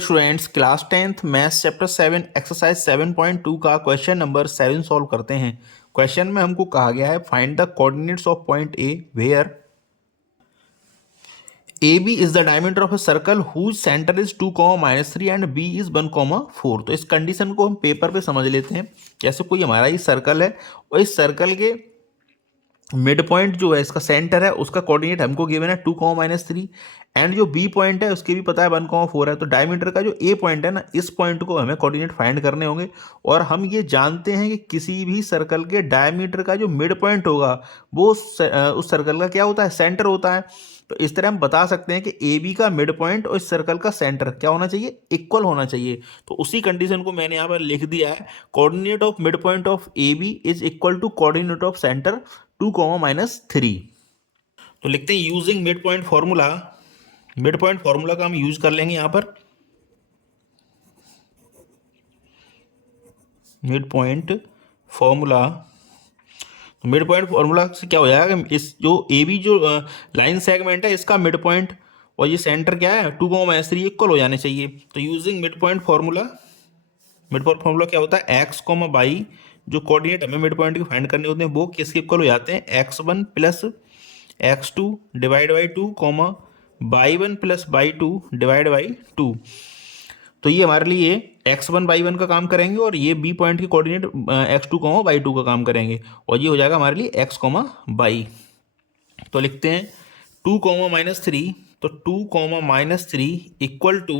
Students class 10th maths chapter 7 exercise 7.2 का question number 7 solve करते हैं। क्वेश्चन में हमको कहा गया है find the coordinates of point A where A B is the diameter of a circle whose centre is 2, -3 and B is 1, 4। तो इस कंडीशन को हम पेपर पे समझ लेते हैं। जैसे कोई हमारा ये सर्कल है और इस सर्कल के मिड पॉइंट जो है इसका सेंटर है उसका कोऑर्डिनेट हमको गिवन है 2, -3 एंड जो बी पॉइंट है उसके भी पता है 1, 4 है। तो डायमीटर का जो ए पॉइंट है ना, इस पॉइंट को हमें कोऑर्डिनेट फाइंड करने होंगे। और हम ये जानते हैं कि किसी भी सर्कल के डायमीटर का जो मिड पॉइंट होगा वो उस सर्कल का क्या होता है, सेंटर होता है। तो इस तरह हम बता सकते हैं कि ए बी का मिड पॉइंट और इस सर्कल का सेंटर क्या होना चाहिए, इक्वल होना चाहिए। तो उसी कंडीशन को मैंने यहाँ पर लिख दिया है, coordinate of mid point of A B is equal to coordinate of centre 2, -3। तो लिखते हैं using mid point formula. Mid point formula का हम यूज कर लेंगे यहाँ पर। मिड पॉइंट फॉर्मूला, तो मिड पॉइंट फॉर्मूला से क्या हो जाएगा, इस जो ए बी जो लाइन सेगमेंट है इसका मिड पॉइंट और ये सेंटर क्या है 2, -3 इक्वल हो जाने चाहिए। तो using mid point formula, mid point formula क्या होता है, एक्स कॉमा बाई जो कोऑर्डिनेट हमें मिड पॉइंट की फाइंड करने होते हैं वो किसके इक्वल हो जाते हैं, x1 plus x2 divide by 2 comma y1 plus y2 divide by 2। तो ये हमारे लिए x1 y1 का काम करेंगे और ये b पॉइंट की कोऑर्डिनेट x2 y2 का काम करेंगे और ये हो जाएगा हमारे लिए x y। तो लिखते हैं 2, -3, तो 2, -3 equal to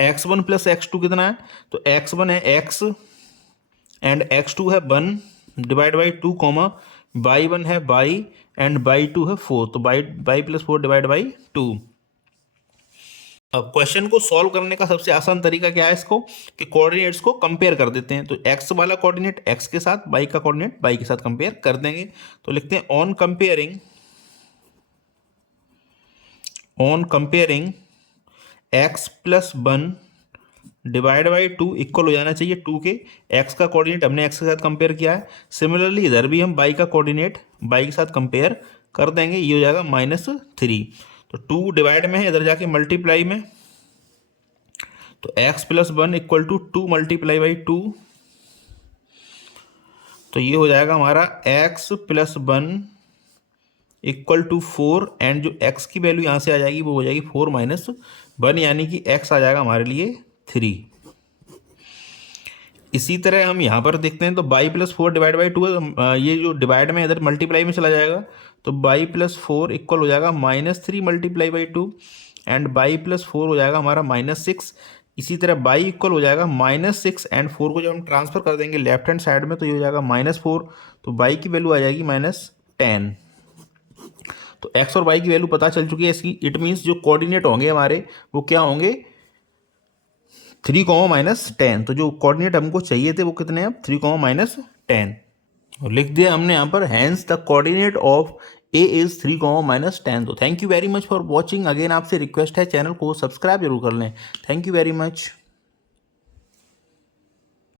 x1 plus x2 कितना है, तो x1 है x एंड x2 है 1 डिवाइड बाई 2 y1 है y एंड y2 है 4। तो y प्लस 4 डिवाइड बाई 2। अब क्वेश्चन को सॉल्व करने का सबसे आसान तरीका क्या है, इसको कि कोऑर्डिनेट्स को कंपेयर कर देते हैं। तो x वाला कोऑर्डिनेट x के साथ, y का कोऑर्डिनेट y के साथ कंपेयर कर देंगे। तो लिखते हैं on comparing x plus 1 divide by 2 equal हो जाना चाहिए 2 के। x का कोऑर्डिनेट हमने x के साथ कंपेयर किया है, सिमिलरली इधर भी हम y का कोऑर्डिनेट y के साथ कंपेयर कर देंगे। ये हो जाएगा -3। तो 2 डिवाइड में है, इधर जाके मल्टीप्लाई में, तो x plus 1 equal to 2 multiply by 2। तो ये हो जाएगा हमारा x plus 1 equal to 4 and जो x की वैल्यू यहाँ से आ जाएगी वो हो जाएगी 4 - 1 यानी कि x आ जाएगा हमारे लिए 3। इसी तरह हम यहाँ पर देखते हैं तो y प्लस 4 डिवाइड बाई 2 है, ये जो डिवाइड में इधर मल्टीप्लाई में चला जाएगा। तो y प्लस 4 इक्वल हो जाएगा -3 multiply by 2 and y plus 4 हो जाएगा हमारा -6। इसी तरह y इक्वल हो जाएगा -6 एंड 4 को जब हम ट्रांसफर कर देंगे लेफ्ट हैंड साइड में तो ये हो जाएगा -4। तो y की वैल्यू आ जाएगी -10। तो x और y की वैल्यू पता चल चुकी है इसकी। इट मीन्स जो कोऑर्डिनेट होंगे हमारे वो क्या होंगे, 3, -10। तो जो कोऑर्डिनेट हमको चाहिए थे वो कितने हैं, 3, -10। और लिख दिया हमने यहाँ पर hence the coordinate of A is 3, -10। तो thank you very much for watching. Again आपसे रिक्वेस्ट है चैनल को सब्सक्राइब जरूर कर लें। Thank you very much.